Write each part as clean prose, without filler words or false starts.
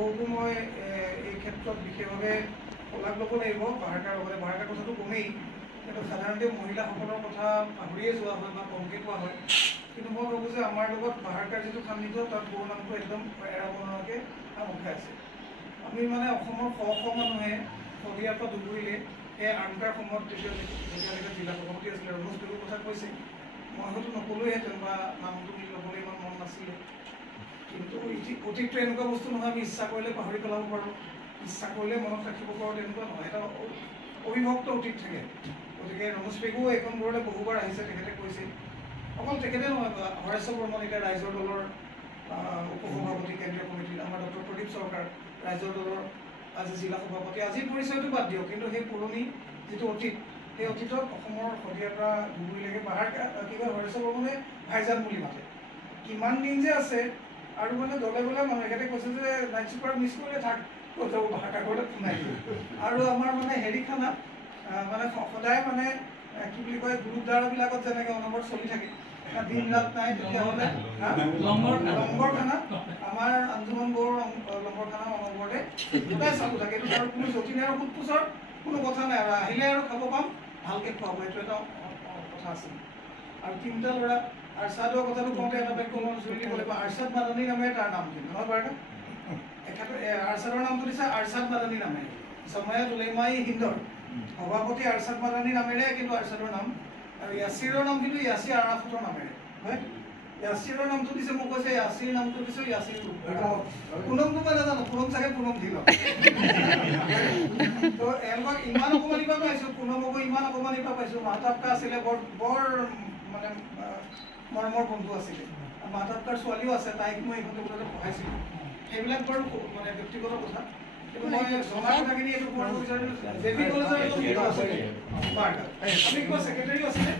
যুৱকো মই এই ক্ষেত্ৰত বিশেষভাৱে শলাগ ল'ব লাগিব। বাহাৰকাৰ লগতে বাহাৰকাৰ কথাটো কমেই, কিন্তু সাধাৰণতে মহিলাসকলৰ কথা পাহৰিয়ে যোৱা হয় বা কমকৈ কোৱা হয়। কিন্তু মই ভাবোঁ যে আমাৰ লগত বাহাৰকাৰ যিটো সান্নিধ্য, তাত বড়ো নামটো একদম এৰাব নোৱাৰাকৈ সামৰি খাই আছে। আমি মানে অসমৰ শ মানুহে শদিয়াৰ পৰা ধুবুৰীলৈ সেই আনকাৰ সময়ত যেতিয়ালৈকে জিলা সভাপতি আছিলে ৰমেশ পেগুৰ কথা কৈছে, মই হয়তো নকলোঁহেঁতেন বা নামটো ল'বলৈ ইমান মন নাছিলে। কিন্তু অতীতটো এনেকুৱা বস্তু নহয় আমি ইচ্ছা কৰিলে পাহৰি পেলাব পাৰোঁ, ইচ্ছা কৰিলে মনত ৰাখিব পাৰোঁ, তেনেকুৱা নহয়। এটা অবিভক্ত অতীত থাকে। গতিকে ৰমেশ পেগুও এইখন ঘৰলৈ বহুবাৰ আহিছে, তেখেতে কৈছে। অকল তেখেতে নহয়, হৰেশ্বৰ বৰ্মন এতিয়া ৰাইজৰ দলৰ উপসভাপতি কেন্দ্ৰীয় কমিটিৰ, আমাৰ ডক্টৰ প্ৰদীপ চৰকাৰ ৰাইজৰ দলৰ আজি জিলা সভাপতি। আজিৰ পৰিচয়টো বাদ দিয়ক, কিন্তু সেই পুৰণি যিটো অতীত, সেই অতীতত অসমৰ শদিয়াৰ পৰা ধুবুৰীলৈকে কি কয় হৰেশ্বৰ বৰ্মনে ভাইজান বুলি মাতে। কিমান দিন যে আছে, আৰু মানে দলে বলে মানুহ এখেতে কৈছে যে নাইট চুপাৰ মিছ কৰিলে থাক কৈ যাব বাহাৰকাৰ ঘৰতে শুনাই দিয়ে। আৰু আমাৰ মানে হেৰি খানা মানে সদায় মানে কি বুলি কয় গুৰুদ্বাৰাবিলাকত যেনেকৈ অনবৰত চলি থাকে, দিন ৰাত নাই, তেতিয়াহ'লে লংগৰ খানা আমাৰ আঞ্জুমান বড়োৰ লংগৰ খানা অনবৰতে সদায় চালু থাকে। এইটো আৰু কোনো জটিল আৰু সোধ পোছৰ কোনো কথা নাই, আৰু আহিলে আৰু খাব পাম, ভালকৈ খুৱাব, এইটো এটা কথা আছে। আৰু তিনিটা ল'ৰা আৰ্চাদৰ কথাটো কওঁতে এটা বাক্য মই জৰুৰী ক'ব লাগিব, আৰ্চাদ মাদানী নামেৰে তাৰ নাম কিন্তু নহয় বাৰু। আৰ্চাদৰ নামটো দিছে আৰ্চাদ মাদানী নামেৰে, চময়া তুলেমাই হিন্দৰ সভাপতি আৰ্চাদ মাদানী নামেৰে কিন্তু আৰ্চাদৰ নাম। আৰু য়াছিৰৰ নাম কিন্তু য়াছিৰ আৰাফাতৰ নামেৰে, হয়। য়াছিৰৰ নামটো দিছে, মোক কৈছে য়াছিৰ নামটো দিছে য়াছিৰ পুনমটো মই নাজানো, পুনম চাগে পুনম দি লওঁ। তো এওঁলোকক ইমান অকমানিৰ পৰা পাইছোঁ, পুনমকো ইমান অকমানিৰ পৰা পাইছোঁ। মাহতাবকা আছিলে বৰ মানে মৰমৰ বন্ধু আছিলে। মাহতাবকাৰ ছোৱালীও আছে, তাইক মই এইখন কলেজত পঢ়াইছিলোঁ। সেইবিলাক বাৰু মানে ব্যক্তিগত কথা, কিন্তু মই জনা কথাখিনি এইটো কৰিব বিচাৰিলোঁ। জেপি কলেজৰ আছিলে আপুনি কিবা ছেক্ৰেটাৰীও আছিলে,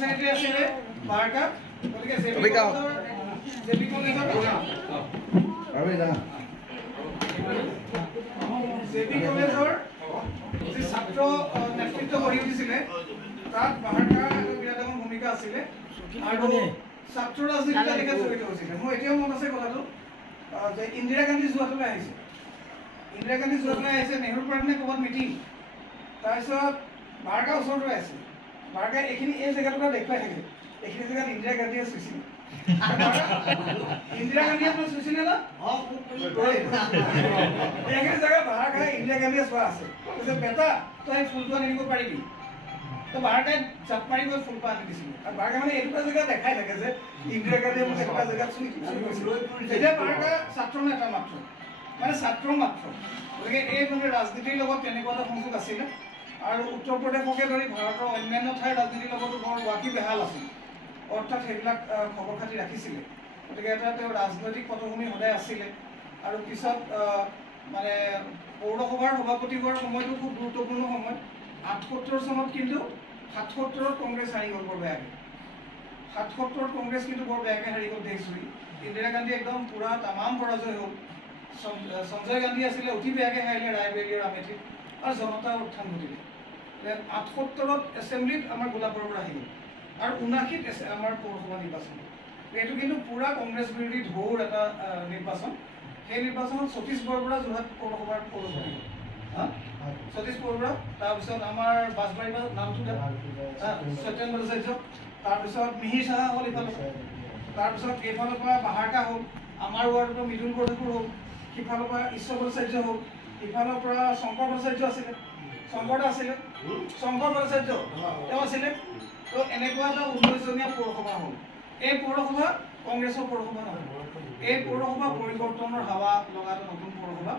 ছেক্ৰেটাৰী আছিলে বাৰকা। গতিকে জেপি কলেজৰ যি ছাত্ৰ নেতৃত্ব গঢ়ি উঠিছিলে, তাত বাহাৰকাৰ বিৰাট ডাঙৰ ভূমিকা আছিলে আৰু ছাত্ৰ ৰাজনীতিত তেনেকৈ জড়িত হৈছিলে। মোৰ এতিয়াও মনত আছে কথাটো যে ইন্দিৰা গান্ধী যোৰহাটলৈ আহিছে, নেহৰুৰ পৰা দিনে ক'ৰবাত মিটিং, তাৰপিছত বাৰকা ওচৰতে আছে। বাৰকাই এই জেগাটোকে দেখুৱাই থাকে, এইখিনি জেগাত ইন্দিৰা গান্ধীয়ে চুইছিলে। ইন্দিৰা গান্ধীয়ে আপোনাৰ চুইছিলে না, এইখিনি জেগাত বাৰকাই ইন্দিৰা গান্ধীয়ে চোৱা আছে। কৈছে বেটা তই ফুলটো আনি দিব পাৰিবি, তো বাৰকাই জাপ মাৰি গৈ ফুলটো আনি দিছিলে। আৰু বাৰকাই মানে এইটো জেগা দেখাই থাকে যে ইন্দিৰা গান্ধীয়ে মোক এনেকুৱা জেগাত চুই গৈছিল। তেতিয়া বাৰকা ছাত্ৰ নেতা মাত্ৰ, মানে ছাত্ৰ মাত্ৰ। গতিকে এই মানে ৰাজনীতিৰ লগত তেনেকুৱা এটা সংযোগ আছিলে। আৰু উত্তৰ প্ৰদেশকে ধৰি ভাৰতৰ অন্যান্য ঠাইৰ ৰাজনীতিৰ লগতো বৰ ৱাকি বেহাল আছিল, অৰ্থাৎ সেইবিলাক খবৰ খাতি ৰাখিছিলে। গতিকে এটা তেওঁৰ ৰাজনৈতিক পটভূমি সদায় আছিলে। আৰু পিছত মানে পৌৰসভাৰ সভাপতি হোৱাৰ সময়টো খুব গুৰুত্বপূৰ্ণ সময়। ৭৮ চনত কিন্তু ৭৭ত কংগ্ৰেছ হাৰি গ'ল বৰ বেয়াকৈ। ৭৭ত কংগ্ৰেছ কিন্তু বৰ বেয়াকৈ হাৰি গ'ল দেশজুৰি। ইন্দিৰা গান্ধী একদম পূৰা তামাম পৰাজয় হ'ল। সঞ্জয় গান্ধী আছিলে, অতি বেয়াকৈ হাৰিলে ৰায়বেৰিয়াৰ আমেথিত, আৰু জনতাৰ উত্থান ঘটিলে। ৭৮ত এছেম্বলিত আমাৰ গোলাপ বৰুৱা আহি গ'ল, আৰু ৭৯ত আমাৰ পৌৰসভা নিৰ্বাচন। এইটো কিন্তু পূৰা কংগ্ৰেছ বিৰোধী ঢৌৰ এটা নিৰ্বাচন। সেই নিৰ্বাচনত সতীশ বৰবৰা যোৰহাট পৌৰসভাৰ পৌৰসভা, সতীশ বৰবৰা, তাৰপিছত আমাৰ বাছবাৰীৰ নামটো সত্যেন ভট্টাচাৰ্য, তাৰপিছত মিহিৰ চাহা হ'ল ইফালৰ, তাৰপিছত এইফালৰ পৰা বাহাৰকা হ'ল, আমাৰ ৱাৰ্ডৰ পৰা মৃদুল বৰঠাকুৰ হ'ল, সিফালৰ পৰা ঈশ্বৰ ভট্টাচাৰ্য হ'ল, ইফালৰ পৰা শংকৰ ভট্টাচাৰ্য আছিলে, শংকৰ ভট্টাচাৰ্য তেওঁ আছিলে। তো এনেকুৱা এটা ১৯জনীয়া পৌৰসভা হ'ল। এই পৌৰসভা কংগ্ৰেছৰ পৌৰসভা নহয়, এই পৌৰসভা পৰিৱৰ্তনৰ হাৱা লগা এটা নতুন পৌৰসভা।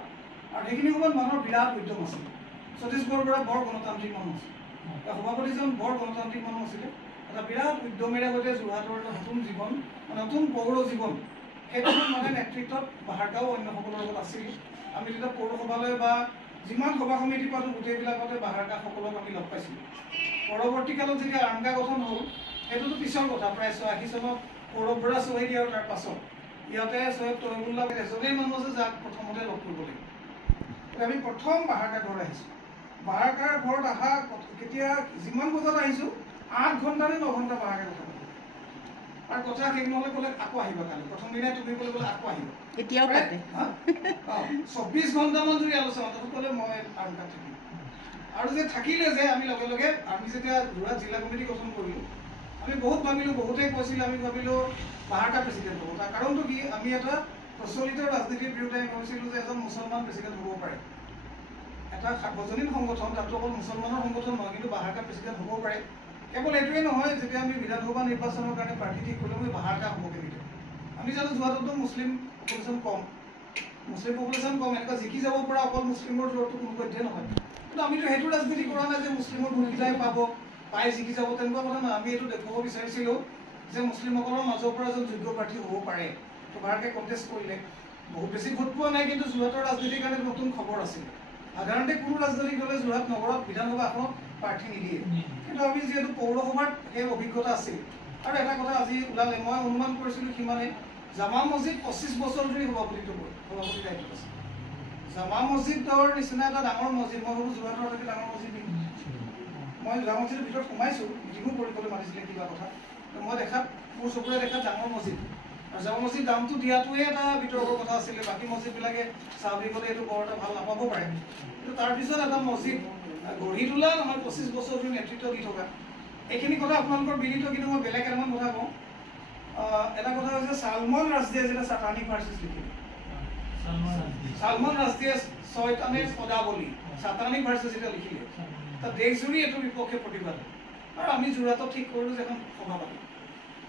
আৰু সেইখিনি সময়ত মানুহৰ বিৰাট উদ্যম আছিল। সতীশ বৰবৰা বৰ গণতান্ত্ৰিক মানুহ আছিল, সভাপতিজন বৰ গণতান্ত্ৰিক মানুহ আছিলে। এটা বিৰাট উদ্যমেৰে সৈতে যোৰহাটৰ এটা নতুন জীৱন, নতুন পৌৰ জীৱন, সেইটো মানে নেতৃত্বত বাহাৰকাও অন্যসকলৰ লগত আছিল। আমি যেতিয়া পৌৰসভালৈ বা যিমান সভা সমিতি পালোঁ গোটেইবিলাকতে বাহাৰকাসকলক আমি লগ পাইছিলোঁ। পৰৱৰ্তী কালত যেতিয়া আংগা গঠন হ'ল, সেইটোতো পিছৰ কথা, প্ৰায় ৮৬ চনত সৌৰভৰা চৌধুৰী, আৰু তাৰ পাছত ইয়াতে চৈয়দ তহিবুল্লাহ এজনেই মানুহ আছে যাক প্ৰথমতে লগ কৰিব লাগিব। আমি প্ৰথম বাহাৰকাৰ ঘৰত আহিছোঁ। বাহাৰকাৰ ঘৰত অহা কেতিয়া যিমান বজাত আহিছোঁ, ৮ ঘণ্টা নে ৯ ঘণ্টা বাহাৰকাৰ কথা পাতিলোঁ। আৰু কথা শেষ নহ'লে ক'লে আকৌ আহিবা কালি প্ৰথম দিনাই তুমি ক'লে আকৌ আহিবা এতিয়াও পাতে 24 ঘণ্টামান যদি আলোচনা তাত ক'লে মই আৰু তাত থাকিম আৰু যে থাকিলে যে আমি লগে লগে আমি যেতিয়া যোৰহাট জিলা কমিটি গঠন কৰিলোঁ আমি বহুত ভাবিলোঁ বহুতেই কৈছিল আমি ভাবিলোঁ বাহাৰটা প্ৰেচিডেণ্ট হ'ব তাৰ কাৰণটো কি আমি এটা প্ৰচলিত ৰাজনীতিৰ বিৰুদ্ধে আমি ভাবিছিলোঁ যে এজন মুছলমান প্ৰেচিডেণ্ট হ'ব পাৰে এটা সাৰ্বজনীন সংগঠন তাতো অকল মুছলমানৰ সংগঠন নহয় কিন্তু বাহাৰটা প্ৰেচিডেণ্ট হ'ব পাৰে কেৱল এইটোৱে নহয় যেতিয়া আমি বিধানসভা নিৰ্বাচনৰ কাৰণে প্ৰাৰ্থী ঠিক কৰিলোঁ আমি বাহাৰটা হ'ব কেনেকৈ আমি জানো যোৰহাটতো মুছলিম পপুলেশ্যন কম এনেকুৱা জিকি যাব পৰা অকল মুছলিমৰ জোৰটো কোনো পধ্যে নহয় কিন্তু আমিতো সেইটো ৰাজনীতি কৰা নাই যে মুছলিমৰ ভোটকেইটাই পাই জিকি যাব তেনেকুৱা কথা নহয় আমি এইটো দেখুৱাব বিচাৰিছিলোঁ যে মুছলিমসকলৰ মাজৰ পৰা এজন যোগ্য প্ৰাৰ্থী হ'ব পাৰে তো বাহাৰকে কণ্টেষ্ট কৰিলে বহুত বেছি ভোট পোৱা নাই কিন্তু যোৰহাটৰ ৰাজনীতিৰ কাৰণে নতুন খবৰ আছিল সাধাৰণতে কোনো ৰাজনৈতিক দলে যোৰহাট নগৰত বিধানসভা আসনত প্ৰাৰ্থী নিদিয়ে কিন্তু আমি যিহেতু পৌৰসভাত সেই অভিজ্ঞতা আছিল আৰু এটা কথা আজি ওলালে মই অনুমান কৰিছিলোঁ সিমানে জামা মছজিদ 25 বছৰ ধৰি সভাপতি দায়িত্বত আছে জামা মছজিদৰ নিচিনা এটা ডাঙৰ মছজিদ মই ভাবোঁ যোৰহাটৰ এটা ডাঙৰ মছজিদ মই জামা মছজিদৰ ভিতৰত সোমাইছোঁ মিটিঙো কৰিবলৈ মাতিছিলে কিবা কথা মই দেখাত মোৰ চকুৰে দেখাত ডাঙৰ মছজিদ আৰু জামা মছজিদ দামটো দিয়াটোৱে এটা বিতৰ্কৰ কথা আছিলে বাকী মছজিদবিলাকে স্বাভাৱিকতে এইটো বৰ এটা ভাল নাপাব পাৰে কিন্তু তাৰপিছত এটা মছজিদ গঢ়ি তোলা নহয় 25 বছৰ ধৰি নেতৃত্ব দি থকা এইখিনি কথা আপোনালোকৰ বিদিত কিন্তু মই বেলেগ কেইটামান কথা কওঁ এটা কথা হৈছে সালমান ৰাজদিয়ে যেটা সাতানিক ভাৰ্চেছ লিখিলে সালমান ৰাজদিয়ে শয়তানেৰ পদাবলী সাতানিক ভাৰ্চেছ এটা লিখিলে তা দেশজুৰি এইটো বিপক্ষে প্ৰতিবাদ আৰু আমি যোৰহাটত ঠিক কৰিলোঁ যে এখন সভা পাতিম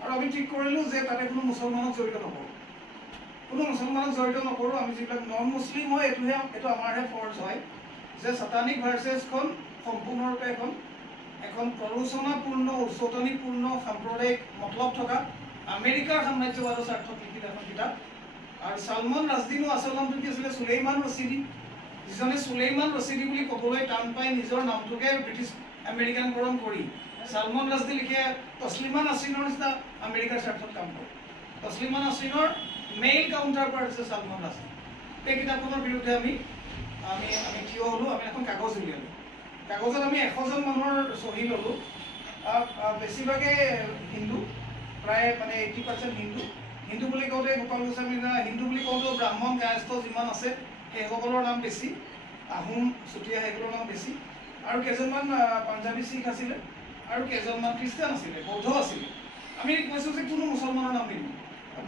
আৰু আমি ঠিক কৰিলোঁ যে তাতে কোনো মুছলমানক জড়িত নকৰোঁ আমি যিবিলাক নন মুছলিম হয় এইটো আমাৰহে ফৰ্জ হয় যে সাতানিক ভাৰ্চেছখন সম্পূৰ্ণৰূপে এখন প্ৰৰোচনাপূৰ্ণ উচতনিপূৰ্ণ সাম্প্ৰদায়িক মতলব থকা আমেৰিকাৰ সাম্ৰাজ্যবাদৰ স্বাৰ্থত লিখিত এখন কিতাপ আৰু সালমান ৰাজদিনো আচল নামটো কি আছিলে সুলেইমান ৰছিদি যিজনে সুলেইমান ৰছিদি বুলি ক'বলৈ টান পাই নিজৰ নামটোকে ব্ৰিটিছ আমেৰিকানকৰণ কৰি সালমান ৰাজদি লিখে তছলিমা নাছৰিনৰ নিচিনা আমেৰিকাৰ স্বাৰ্থত কাম কৰে তছলিমা নাছৰিনৰ মেইল কাউণ্টাৰ পাৰ্ট হৈছে সালমান ৰাজদি এই কিতাপখনৰ বিৰুদ্ধে আমি থিয় হ'লোঁ আমি এখন কাগজ উলিয়ালোঁ কাগজত আমি 100জন মানুহৰ চহী ল'লোঁ বেছিভাগে হিন্দু প্ৰায় মানে 80% হিন্দু বুলি কওঁতে গোপাল গোস্বামী হিন্দু বুলি কওঁতেও ব্ৰাহ্মণ কায়স্থ যিমান আছে সেইসকলৰ নাম বেছি আহোম চুতীয়া সেইসকলৰ নাম বেছি আৰু কেইজনমান পাঞ্জাবী শিখ আছিলে আৰু কেইজনমান খ্ৰীষ্টান আছিলে বৌদ্ধ আছিলে আমি কৈছোঁ যে কোনো মুছলমানৰ নাম নিদিওঁ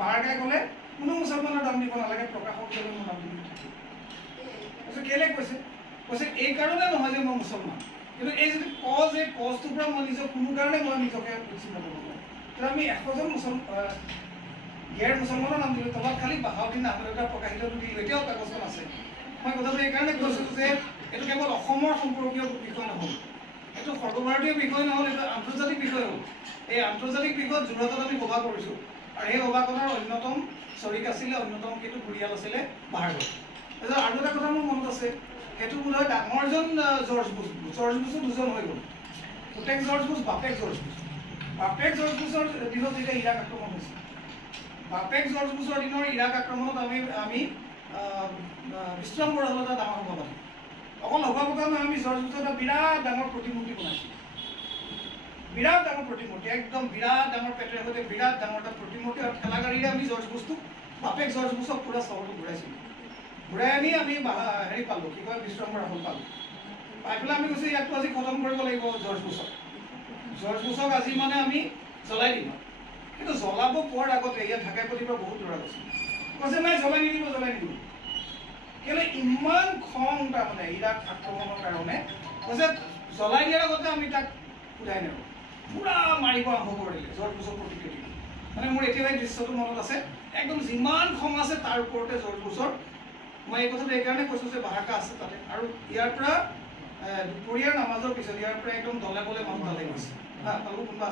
বাহাৰকাই ক'লে কোনো মুছলমানৰ নাম দিব নালাগে প্ৰকাশক কেইজনৰ নাম দিব কেলে কৈছে এই কাৰণে নহয় যে মই মুছলমান কিন্তু এই যদি কজটোৰ পৰা মই নিজৰ কোনো কাৰণে মই নিজকে বিচ্ছিন্ন কৰিব নোৱাৰোঁ তেতিয়া আমি 100জন গেৰ মুছলমানৰ নাম দিলোঁ তলত খালি বাহাউদ্দিন আহমেদ প্ৰকাশিতটো দিলোঁ এতিয়াও কাগজখন আছে মই কথাটো এইকাৰণে কৈছোঁ যে এইটো কেৱল অসমৰ সম্পৰ্কীয় বিষয় নহ'ল এইটো সৰ্বভাৰতীয় বিষয় নহ'ল এইটো আন্তৰ্জাতিক বিষয় হ'ল এই আন্তৰ্জাতিক বিষয়ত যোৰহাটত আমি সভা কৰিছোঁ আৰু সেই সভাখনৰ অন্যতম শ্বৰিক আছিলে অন্যতম কিন্তু পৰিয়াল আছিলে বাহাৰগড় আৰু এটা কথা মোৰ মনত আছে সেইটো বোধ হয় ডাঙৰজন জৰ্জ বুছো দুজন হৈ গ'ল পুতেক জৰ্জ বুছ বাপেক জৰ্জ বুছৰ দিনত যেতিয়া ইৰাক আক্ৰমণ হৈছিল বাপেক জৰ্জ বুছৰ দিনৰ ইৰাক আক্ৰমণত আমি বিশ্ৰাম বৰা হ'ল এটা ডাঙৰ সভা পাতিম অকল সভা পতা নহয় আমি জৰ্জ বুছৰ এটা বিৰাট ডাঙৰ প্ৰতিমূৰ্তি বনাইছোঁ বিৰাট ডাঙৰ প্ৰতিমূৰ্তি একদম বিৰাট ডাঙৰ পেটেৰ সৈতে বিৰাট ডাঙৰ এটা প্ৰতিমূৰ্তি আৰু ঠেলা গাড়ীৰে আমি জৰ্জ বুছটোক বাপেক জৰ্জ বুছক পুৰা চহৰটো ঘূৰাইছিলোঁ ঘূৰাই আনি আমি হেৰি পালোঁ কি কয় বিশ্ৰামৰ ৰাহুল পালোঁ পাই পেলাই আমি কৈছোঁ ইয়াকতো আজি খতম কৰিব লাগিব জৰ্জ বুছক আজি মানে আমি জ্বলাই দিম কিন্তু জ্বলাব পোৱাৰ আগতে ইয়াত ঢাকাইপতিৰ পৰা বহুত ল'ৰা কৈছে নাই জ্বলাই নিদিব কেলৈ ইমান খং তাৰমানে ইৰাক আক্ৰমণৰ কাৰণে কৈছে জ্বলাই দিয়াৰ আগতে আমি তাক সোধাই নেৰোঁ পুৰা মাৰিব আৰম্ভ কৰিলে জৰ্জ বুছৰ প্ৰতিক্ৰিয়া মানে মোৰ এতিয়াও এই দৃশ্যটো মনত আছে একদম যিমান খং আছে তাৰ ওপৰতে জৰ্জ বুছৰ মই এই কথাটো এইকাৰণে কৈছোঁ যে বাহাকা আছে তাতে আৰু ইয়াৰ পৰা দুপৰীয়াৰ নামাজৰ পিছত ইয়াৰ পৰা একদম দলে বলে মানুহ তালে গৈছে আপোনালোক কোনোবা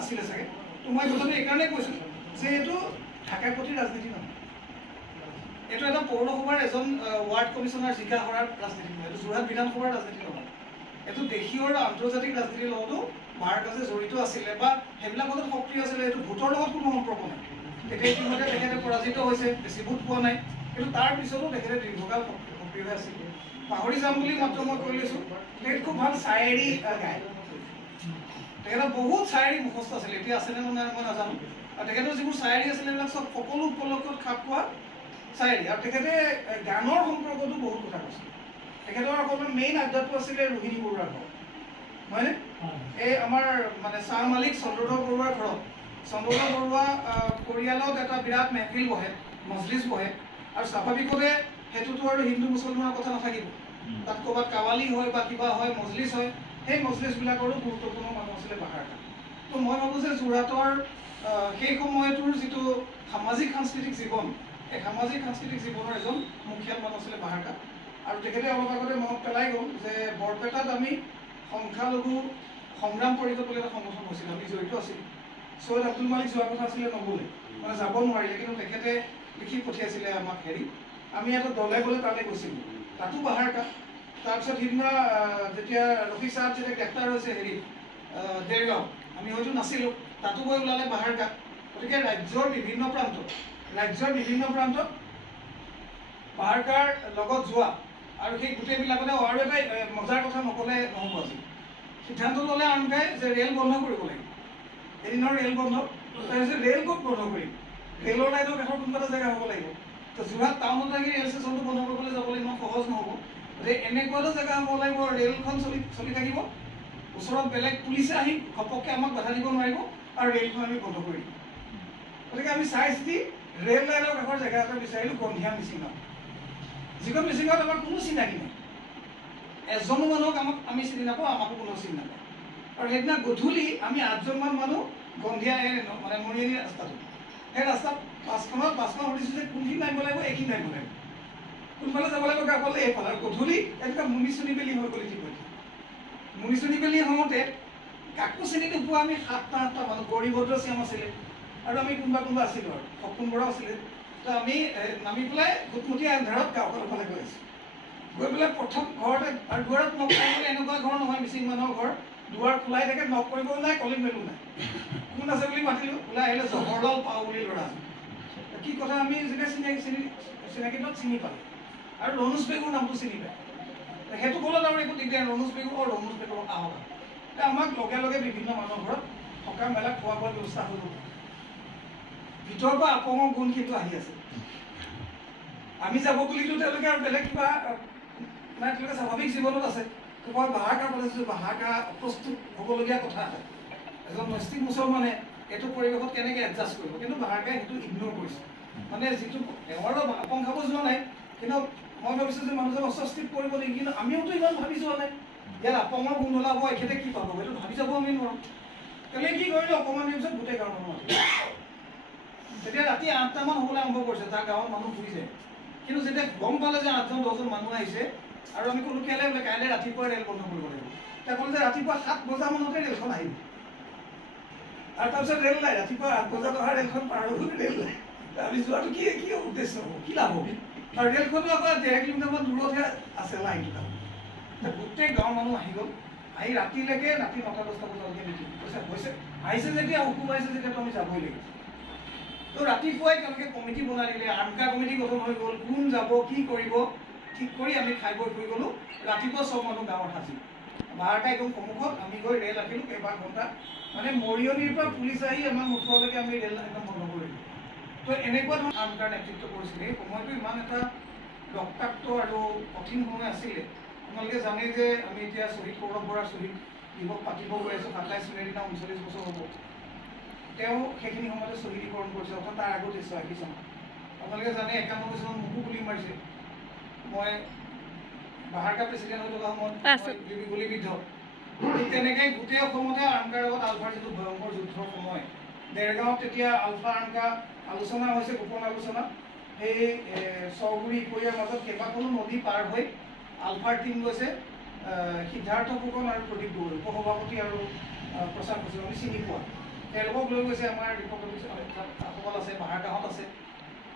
আছিলে চাগে তো মই কথাটো এইকাৰণে কৈছোঁ যে এইটো ঢাকাইপতিৰ ৰাজনীতি নহয় এইটো এটা পৌৰসভাৰ এজন ৱাৰ্ড কমিশ্যনাৰ জিকা হৰাৰ ৰাজনীতি নহয় এইটো যোৰহাট বিধানসভাৰ ৰাজনীতি নহয় এইটো দেশীয় আৰু আন্তৰ্জাতিক ৰাজনীতিৰ লগতো বাহাৰকাজে জড়িত আছিলে বা সেইবিলাক মাজত সক্ৰিয় আছিলে এইটো ভোটৰ লগত কোনো সম্পৰ্ক নাই তেতিয়া ইতিমধ্যে তেখেতে পৰাজিত হৈছে বেছি ভোট পোৱা নাই কিন্তু তাৰ পিছতো তেখেতে দীৰ্ঘকাল সক্ৰিয় হৈ আছিল পাহৰি যাম বুলি মাত্ৰ মই কৈ লৈছোঁ তেখেত খুব ভাল চায়েৰী গায় তেখেতৰ বহুত চায়েৰী মুখস্থ আছিলে এতিয়া আছেনে নাই মই নাজানো আৰু তেখেতৰ যিবোৰ চায়েৰী আছিলে এইবিলাক চব সকলো উপলক্ষত খাপ খোৱা চায়েৰী। আৰু তেখেতে গানৰ সম্পৰ্কতো বহুত কথা কৈছিল। তেখেতৰ অকণমান মেইন আড্ডাটো আছিলে ৰোহিণী বৰুৱাৰ ঘৰ, হয়নে? এই আমাৰ মানে চাহ মালিক চন্দ্ৰধৰ বৰুৱাৰ ঘৰত চন্দ্ৰধৰ বৰুৱা পৰিয়ালত এটা বিৰাট মেহফিল বহে, মজলিচ বহে। আৰু স্বাভাৱিকতে সেইটোতো আৰু হিন্দু মুছলমানৰ কথা নাথাকিব, তাত ক'ৰবাত কাৱালী হয় বা কিবা হয়, মজলিচ হয়। সেই মজলিচবিলাকৰো গুৰুত্বপূৰ্ণ মানুহ আছিলে বাহাৰ খাঁ। তো মই ভাবোঁ যে যোৰহাটৰ সেই সময়টোৰ যিটো সামাজিক সাংস্কৃতিক জীৱন, এই সামাজিক সাংস্কৃতিক জীৱনৰ এজন মুখিয়াল মানুহ আছিলে বাহাৰ খাঁ। আৰু তেখেতে অলপ আগতে মনত পেলাই গ'ল যে বৰপেটাত আমি সংখ্যালঘু সংগ্ৰাম পৰিষদ বুলি এটা সংগঠন হৈছিল, আমি জড়িত আছিলোঁ। ছৈয়দ আব্দুল মালিক যোৱাৰ কথা আছিলে, নগ'লে, মানে যাব নোৱাৰিলে। কিন্তু তেখেতে লিখি পঠিয়াইছিলে আমাক হেৰি, আমি এটা দলে গ'লে তালৈ গৈছিলোঁ, তাতো বাহাৰ খাঁ। তাৰপিছত সিদিনা যেতিয়া ৰফিক চাহাব যেতিয়া গ্ৰেপ্তাৰ হৈছে হেৰি দেৰগাঁও, আমি হয়তো নাছিলোঁ, তাতো গৈ ওলালে বাহাৰ খাঁ। গতিকে ৰাজ্যৰ বিভিন্ন প্ৰান্তত বাহাৰ খাঁৰ লগত যোৱা আৰু সেই গোটেইবিলাকতে আৰু এটাই মজাৰ কথা নক'লে নহ'ব। আজি সিদ্ধান্ত ল'লে আনকাই যে ৰেল বন্ধ কৰিব লাগিব, এদিনৰ ৰেল বন্ধ। তাৰপিছত ৰেল ক'ত বন্ধ কৰিম? ৰেলৰ লাইনৰ কাষৰ কোনোবা এটা জেগা হ'ব লাগিব। তো যোৰহাট টাউনত আহি ৰেল ষ্টেচনটো বন্ধ কৰিবলৈ যাবলৈ ইমান সহজ নহ'ব। গতিকে এনেকুৱা এটা জেগা হ'ব লাগিব, ৰেলখন চলি থাকিব, ওচৰত বেলেগ পুলিচে আহি ঘপককৈ আমাক বাধা দিব নোৱাৰিব, আৰু ৰেলখন আমি বন্ধ কৰি দিম। গতিকে আমি চাই চিতি ৰেল লাইনৰ কাষৰ জেগা এটা বিচাৰিলোঁ, গন্ধিয়া মিচিংগাঁও। যিখন মিচিংগাঁৱত আমাৰ কোনো চিনাকি নাই, এজনো মানুহক আমি চিনি নাপাওঁ, আমাকো কোনো চিনি নাপায়। আৰু সেইদিনা গধূলি আমি 8জনমান মানুহ গন্ধিয়া মানে মৰিয়নি ৰাস্তাটো, সেই ৰাস্তাত বাছখন সুধিছোঁ যে কোনখিনি নামিব লাগিব, এইখিনি নামিব লাগিব, কোনফালে যাব লাগিব, কাষলে এইফালে। আৰু গধূলি এনেকুৱা মুনিচুনি বেলি হৈ গ'ল। ঠিক হৈছে, মুনিচুনি বেলি হওঁতে কাকো চিনি নোপোৱা আমি 7টা মানুহ, গৌৰীভদ্ৰ শ্যাম আছিলে আৰু আমি কোনোবা আছিলোঁ, আৰু সপোন বৰাও আছিলে। তো আমি নামি পেলাই গুটমুটীয়া আন্ধাৰত গাঁওখনৰ ফালে গৈ আছোঁ। গৈ পেলাই প্ৰথম ঘৰতে, আৰু দুৱাৰত নখ কৰিবলৈ এনেকুৱা ঘৰ নহয় মিচিং মানুহৰ ঘৰ, দুৱাৰ খোলাই থাকে, নখ কৰিবও নাই, কলিং বেলো নাই। কোন আছে বুলি মাতিলোঁ, ওলাই আহিলে জহৰলাল পাওঁ বুলি ল'ৰা। কি কথা, আমি যেতিয়া চিনাকিত চিনি পালোঁ, আৰু ৰণোজ বেগুৰ নামটো চিনি পায়। সেইটো ফলত আৰু একো দিগদাৰ, ৰণোজ বেগুৰ আহক। আমাক লগে লগে বিভিন্ন মানুহৰ ঘৰত থকা মেলা খোৱা বোৱাৰ ব্যৱস্থা হৈ গ'ল। ভিতৰৰ পৰা আপঙৰ গুণ কিন্তু আহি আছে। আমি যাব বুলিতো তেওঁলোকে আৰু বেলেগ কিবা মানে তেওঁলোকে স্বাভাৱিক জীৱনত আছে। মই বাহাৰ খাঁ পাতিছোঁ, বাহাৰ খাঁ অপ্ৰস্তুত হ'বলগীয়া কথা এটা। এজন মুছলিম মুছলমানে এইটো পৰিৱেশত কেনেকৈ এডজাষ্ট কৰিব, কিন্তু বাহাৰ খাঁই সেইটো ইগন'ৰ কৰিছে। মানে যিটো তেওঁৰো আপং খাব যোৱা নাই, কিন্তু মই ভাবিছোঁ যে মানুহজন অস্বস্তিত পৰিব নেকি, কিন্তু আমিওতো ইমান ভাবি যোৱা নাই। ইয়াত আপঙৰ গুণ ওলাব, এখেতে কি পাব, সেইটো ভাবি যাব আমি নোৱাৰোঁ। তেওঁলোকে কি কৰিলে, অকণমান দিনৰ পিছত গোটেই গাঁৱৰ মানুহ আহিলে। তেতিয়া ৰাতি 8টামান হ'বলৈ আৰম্ভ কৰিছে, তাৰ গাঁৱৰ মানুহ শুই যায়। কিন্তু যেতিয়া গম পালে যে 8জন-10জন মানুহ আহিছে, আৰু আমি ক'লো কেলৈ, বোলে কাইলৈ ৰাতিপুৱা ৰেল বন্ধ কৰিব লাগিব। তেওঁ ক'লে যে ৰাতিপুৱা 7 বজামানতে ৰেলখন আহিব। আৰু তাৰপিছত ৰেল নাই, ৰাতিপুৱা 8 বজাত অহা ৰেলখন পাৰ হৈ গ'ল, ৰেল নাই। আমি যোৱাটো কি উদ্দেশ্য হ'ব, কি লাভ হ'ব? আৰু ৰেলখনো আকৌ 1.5 কিলোমিটাৰমান দূৰতহে আছে লাইনটো। গোটেই গাঁৱৰ মানুহ আহি গ'ল, আহি ৰাতিলৈকে, ৰাতি 9টা-10টা বজালৈকে মিটিং হৈছে। আহিছে যেতিয়া, হুকুম আহিছে যেতিয়াতো আমি যাবই লাগিব। তো ৰাতিপুৱাই তেওঁলোকে কমিটি বনাই দিলে, আনকা কমিটি গঠন হৈ গ'ল, কোন যাব, কি কৰিব ঠিক কৰি আমি খাই বৈ শুই গ'লোঁ। ৰাতিপুৱা চব মানুহ গাঁৱত সাজিল, বাহাৰ খাঁ একদম সন্মুখত। আমি গৈ ৰেল ৰাখিলোঁ কেইবা ঘণ্টা, মানে মৰিয়নিৰ পৰা পুলিচ আহি আমাক নোচোৱালৈকে আমি ৰেল একদম বন্ধ কৰিলোঁ। তো এনেকুৱা ধৰণৰ আনকাৰ নেতৃত্ব কৰিছিলে। এই সময়টো ইমান এটা ৰক্তাক্ত আৰু কঠিন সময় আছিলে। আপোনালোকে জানে যে আমি এতিয়া শ্বহীদ সৌৰভ বৰাৰ শ্বহীদ দিৱস পাতিব গৈ আছোঁ, 27 মে'ৰ দিনা 39 বছৰ হ'ব। তেওঁ সেইখিনি সময়তে শ্বহীদীকৰণ কৰিছে, অৰ্থাৎ তাৰ আগতে 86 চন। আপোনালোকে জানে 91 চনত মোকো গুলি মাৰিছে। মই বাহাৰ খাঁ প্ৰেচিডেণ্ট হৈ থকা সময়ত গুলিবিদ্ধ। ঠিক তেনেকৈ গোটেই অসমতে আনকাৰ লগত আলফাৰ যিটো ভয়ংকৰ যুদ্ধৰ সময়, দেৰগাঁৱত তেতিয়া আলফা আনকা আলোচনা হৈছে, গোপন আলোচনা। সেই চৰগুৰি ইকৰীয়াৰ মাজত কেইবাখনো নদী পাৰ হৈ আলফাৰ টীম গৈছে, সিদ্ধাৰ্থ ফুকন আৰু প্ৰদীপ গগৈ, উপসভাপতি আৰু প্ৰচাৰ সচিব, আমি চিনি পোৱা। তেওঁলোকক লৈ গৈছে, আমাৰ ৰিপৰ্টাৰসকল আছে, বাহাৰ খাঁত আছে।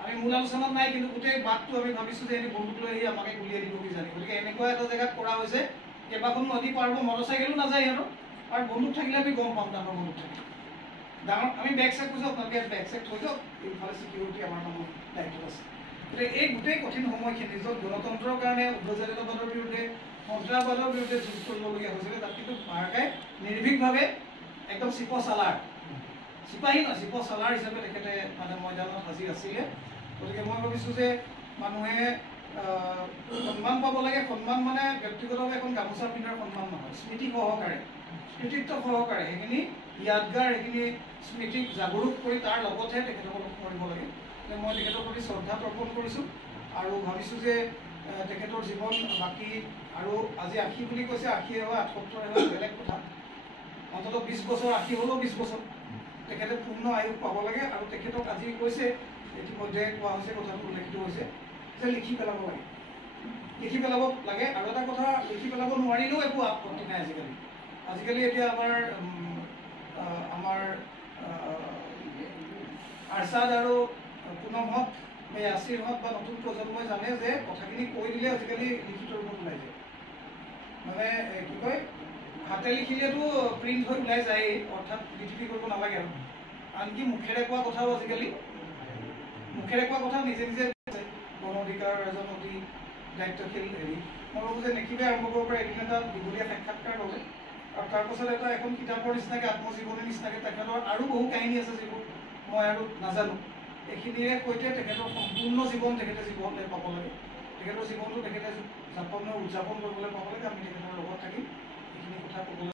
আমি মূল আলোচনাত নাই, কিন্তু গোটেই বাটটো আমি ভাবিছোঁ যে এনে বন্দুক লৈ আহি আমাকে গুলিয়াই দিব কিজানি। গতিকে এনেকুৱা এটা জেগাত কৰা হৈছে, কেইবাখনো নদী পাৰ হ'ব, মটৰচাইকেলো নাযায় আৰু বন্দুক থাকিলে আমি গম পাম ডাঙৰ বন্দুক থাকে। ডাঙৰ আমি বেক চেক কৰিছোঁ, আপোনালোকে বেক চেক থৈ দিয়ক, এইফালে চিকিউৰিটি আমাৰ মানুহ দায়িত্বত আছে। গতিকে এই গোটেই কঠিন সময়খিনি য'ত গণতন্ত্ৰৰ কাৰণে উগ্ৰজাতীয়তাবাদৰ বিৰুদ্ধে, সন্ত্ৰাসবাদৰ বিৰুদ্ধে যুঁজ কৰিবলগীয়া হৈছিলে, তাত কিন্তু বাহাৰ খাঁই নিৰ্ভীকভাৱে একদম চিপচালাৰ চিপাহী নহয়, চিপ চালাৰ হিচাপে তেখেতে মানে ময়দানত হাজিৰ আছিলে। গতিকে মই ভাবিছোঁ যে মানুহে সন্মান পাব লাগে। সন্মান মানে ব্যক্তিগতভাৱে এখন গামোচা পিন্ধাৰ সন্মান নহয়, স্মৃতি সহকাৰে, কৃতিত্ব সহকাৰে সেইখিনি য়াদগাৰ, সেইখিনি স্মৃতিক জাগৰূক কৰি তাৰ লগতহে তেখেতসকলক কৰিব লাগে। মই তেখেতৰ প্ৰতি শ্ৰদ্ধা তৰ্পণ কৰিছোঁ আৰু ভাবিছোঁ যে তেখেতৰ জীৱন বাকী আৰু আজি ৮০ বুলি কৈছে, ৮০ হয় ৭৮ হয় বেলেগ কথা, অন্ততঃ ২০ বছৰ, ৮০ হ'লেও ২০ বছৰ তেখেতে পূৰ্ণ আয়ুস পাব লাগে। আৰু তেখেতক আজি কৈছে, ইতিমধ্যে কোৱা হৈছে, কথাটো উল্লেখিত হৈছে যে লিখি পেলাব লাগে, লিখি পেলাব লাগে। আৰু এটা কথা, লিখি পেলাব নোৱাৰিলেও একো আপত্তি নাই আজিকালি। আজিকালি এতিয়া আমাৰ আৰছাদ আৰু পুনমহঁত, ইয়াছিৰহঁত বা নতুন প্ৰজন্মই জানে যে কথাখিনি কৈ দিলে আজিকালি লিখিত ৰূপত ওলাই যায়। মানে কি কয়, হাতে লিখিলেতো প্ৰিণ্ট হৈ ওলাই যায়েই, অৰ্থাৎ ডিটিপি কৰিব নালাগে আৰু। আনকি মুখেৰে কোৱা কথাও আজিকালি, মুখেৰে কোৱা কথা নিজে নিজে গণ অধিকাৰৰ এজন অতি দায়িত্বশীল হেৰি। মই ভাবোঁ যে নিখিলে আৰম্ভ কৰিব পাৰে এদিন এটা দীঘলীয়া সাক্ষাৎকাৰ ল'লে, আৰু তাৰপাছত এটা এখন কিতাপৰ নিচিনাকৈ, আত্মজীৱনীৰ নিচিনাকৈ তেখেতৰ আৰু বহু কাহিনী আছে যিবোৰ মই আৰু নাজানো। এইখিনিৰে সৈতে তেখেতৰ সম্পূৰ্ণ জীৱন তেখেতে জীৱনলৈ পাব লাগে। তেখেতৰ জীৱনটো তেখেতে যাপন উদযাপন কৰিবলৈ পাব লাগে। আমি তেখেতৰ লগত থাকি এইখিনি কথা ক'বলৈ